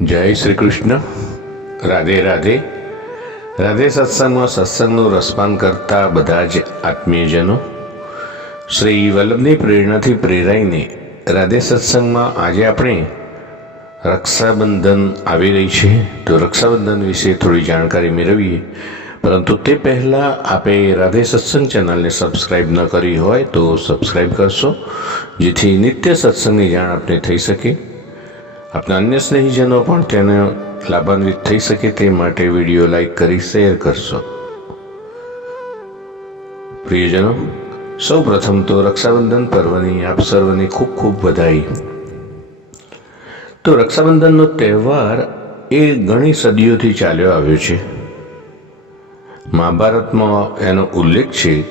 જય શ્રી કૃષ્ણ રાધે રાધે. રાધે સત્સંગમાં સત્સંગનું રસપાન કરતા બધા જ આત્મીયજનો શ્રી વલ્લભની પ્રેરણાથી પ્રેરાઈને રાધે સત્સંગમાં આજે આપણે રક્ષાબંધન આવી રહી છે. તો રક્ષાબંધન વિશે થોડી જાણકારી મેળવીએ. પરંતુ તે પહેલાં આપે રાધે સત્સંગ ચેનલને સબસ્ક્રાઈબ ન કરી હોય તો સબસ્ક્રાઈબ કરશો, જેથી નિત્ય સત્સંગની જાણ આપને થઈ શકે. આપના અન્ય સ્નેહીજનો પણ તેને લાભાન્વિત થઈ શકે તે માટે વીડિયો લાઈક કરી, શેર કરશો. પ્રિયજનો સૌ પ્રથમ તો રક્ષાબંધન પર્વની આપ સર્વને ખૂબ ખૂબ વધાઈ તો રક્ષાબંધનનો તહેવાર એ ઘણી સદીઓથી ચાલ્યો આવ્યો છે. મહાભારતમાં એનો ઉલ્લેખ છે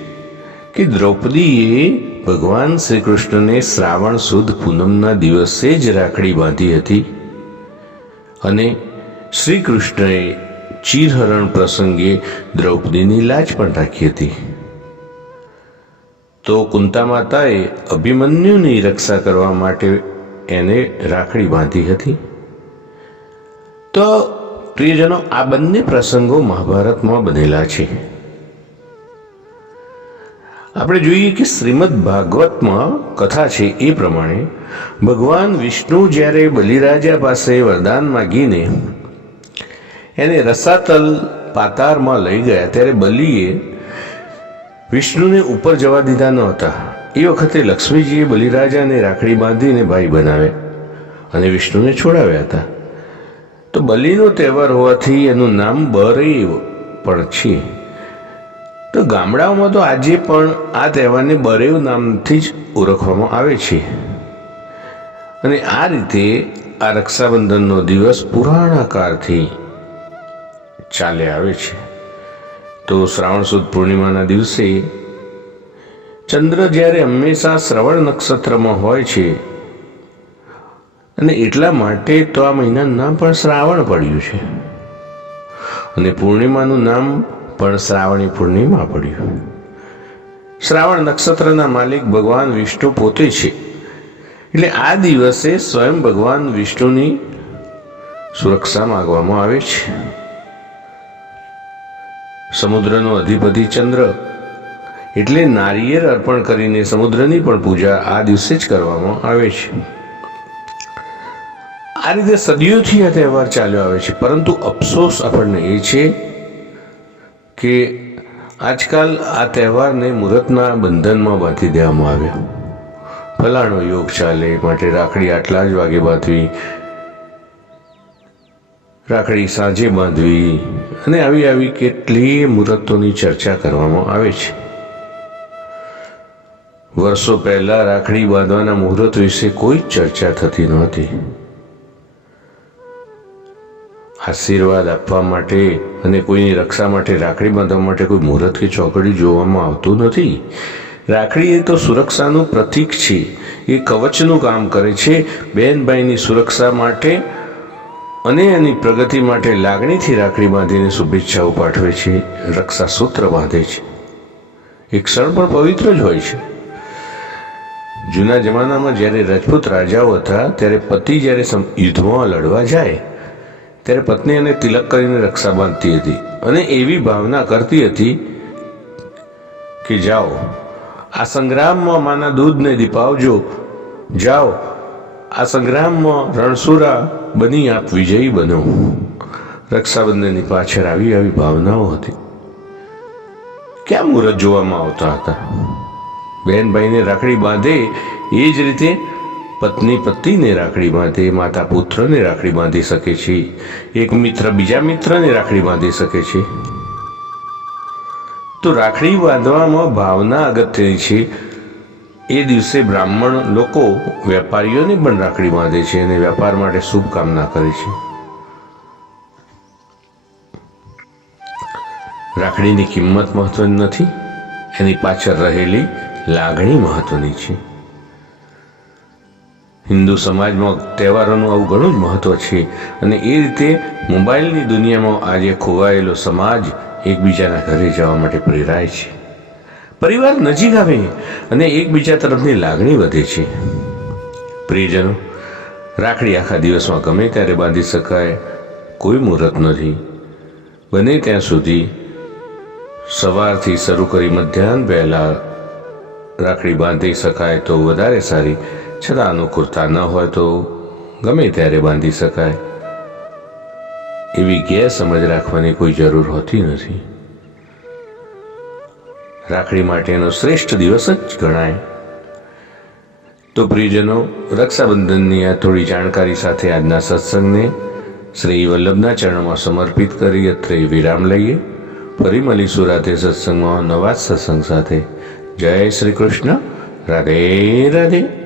કે દ્રૌપદીએ ભગવાન શ્રી કૃષ્ણને શ્રાવણ સુદ પૂનમના દિવસે જ રાખડી બાંધી હતી અને શ્રી કૃષ્ણએ ચીરહરણ પ્રસંગે દ્રૌપદીની લાજ પણ રાખી હતી. તો કુંતા માતાએ અભિમન્યુની રક્ષા કરવા માટે એને રાખડી બાંધી હતી. તો પ્રિયજનો, આ બંને પ્રસંગો મહાભારતમાં બનેલા છે. આપણે જોઈએ કે શ્રીમદ ભાગવતમાં કથા છે એ પ્રમાણે, ભગવાન વિષ્ણુ જ્યારે બલિરાજા પાસે વરદાન માગીને એને રસાતલ પાતારમાં લઈ ગયા, ત્યારે બલિએ વિષ્ણુને ઉપર જવા દીધા ન હતા. એ વખતે લક્ષ્મીજીએ બલિરાજાને રાખડી બાંધીને ભાઈ બનાવ્યા અને વિષ્ણુને છોડાવ્યા હતા. તો બલિનો તહેવાર હોવાથી એનું નામ બરૈવ પણ છે. તો ગામડાઓમાં તો આજે પણ આ તહેવારને બરેવ નામથી જ ઓળખવામાં આવે છે. અને આ રીતે આ રક્ષાબંધનનો દિવસ પુરાણા કાળથી ચાલે આવે છે. તો શ્રાવણ સુદ પૂર્ણિમાના દિવસે ચંદ્ર જ્યારે હંમેશા શ્રવણ નક્ષત્રમાં હોય છે, અને એટલા માટે તો આ મહિનાનું નામ પણ શ્રાવણ પડ્યું છે. અને પૂર્ણિમાનું નામ પણ શ્રાવણી પૂર્ણિમા પડ્યું શ્રાવણ નક્ષત્રના માલિક ભગવાન વિષ્ણુ પોતે છે. એટલે આ દિવસે સ્વયં ભગવાન વિષ્ણુની સુરક્ષા માગવામાં આવે છે. સમુદ્રનો અધિપતિ ચંદ્ર એટલે નારિયેળ અર્પણ કરીને સમુદ્રની પણ પૂજા આ દિવસે જ કરવામાં આવે છે. આ રીતે સદીઓથી આ તહેવાર ચાલ્યો આવે છે. પરંતુ અફસોસ આપણને એ છે કે આજકાલ આ તહેવારને મુહૂર્તના બંધનમાં બાંધી દેવામાં આવ્યા. ફલાણો યોગ ચાલે માટે રાખડી આટલા જ વાગે બાંધવી, રાખડી સાંજે બાંધવી, અને આવી આવી કેટલીય મુહૂર્તોની ચર્ચા કરવામાં આવે છે. વર્ષો પહેલા રાખડી બાંધવાના મુહૂર્ત વિશે કોઈ ચર્ચા થતી નહોતી. આશીર્વાદ આપવા માટે અને કોઈની રક્ષા માટે, રાખડી બાંધવા માટે કોઈ મુહૂર્ત કે ચોકડી જોવામાં આવતું નથી. રાખડી એ તો સુરક્ષાનું પ્રતીક છે. એ કવચનું કામ કરે છે. બહેનભાઈની સુરક્ષા માટે અને એની પ્રગતિ માટે લાગણીથી રાખડી બાંધીને શુભેચ્છાઓ પાઠવે છે. રક્ષા સૂત્ર બાંધે છે. એ ક્ષણ પણ પવિત્ર જ હોય છે. જૂના જમાનામાં જ્યારે રાજપૂત રાજાઓ હતા, ત્યારે પતિ જ્યારે યુદ્ધમાં લડવા જાય ત્યારે પત્ની એને તિલક કરીને રક્ષા બાંધતી હતી અને એવી ભાવના કરતી હતી કે જાઓ, આ સંગ્રામમાં માના દૂધને દીપાવજો. જાઓ, આ સંગ્રામમાં રણસુરા બની આપ વિજયી બનો. રક્ષાબંધનની પાછળ આવી આવી ભાવનાઓ હતી. ક્યાં મુહૂર્ત જોવામાં આવતા હતા? બહેનભાઈને રાખડી બાંધે એ જ રીતે પત્ની પતિને રાખડી બાંધે, માતા પુત્રને રાખડી બાંધી શકે છે, એક મિત્ર બીજા મિત્રને રાખડી બાંધી શકે છે. તો રાખડી બાંધવામાં ભાવના અગત્યની છે. એ દિવસે બ્રાહ્મણ લોકો વેપારીઓને પણ રાખડી બાંધે છે અને વેપાર માટે શુભકામના કરે છે. રાખડીની કિંમત મહત્વની નથી, એની પાછળ રહેલી લાગણી મહત્વની છે. હિન્દુ સમાજમાં તહેવારોનું આવું ઘણું જ મહત્વ છે. અને એ રીતે મોબાઈલની દુનિયામાં આજે ખોવાયેલો સમાજ એકબીજાના ઘરે જવા માટે પ્રેરાય છે. પરિવાર નજીક આવે અને એકબીજા તરફની લાગણી વધે છે. પ્રિયજનો, રાખડી આખા દિવસમાં ગમે ત્યારે બાંધી શકાય કોઈ મુહૂર્ત નથી. બને ત્યાં સુધી સવારથી શરૂ કરી મધ્યાહન પહેલાં રાખડી બાંધી શકાય તો વધારે સારી છતાં અનુકૂળતા ન હોય તો ગમે ત્યારે બાંધી શકાય. એવી ગેરસમજ રાખવાની કોઈ જરૂર હોતી નથી. રાખડી માટેનો શ્રેષ્ઠ દિવસ જ ગણાય. તો પ્રિયજનો, રક્ષાબંધનની આ થોડી જાણકારી સાથે આજના સત્સંગને શ્રી વલ્લભના ચરણોમાં સમર્પિત કરી અત્રે વિરામ લઈએ. ફરી મળીશું રાતે સત્સંગમાં નવા સત્સંગ સાથે. જય શ્રી કૃષ્ણ. રાધે રાધે.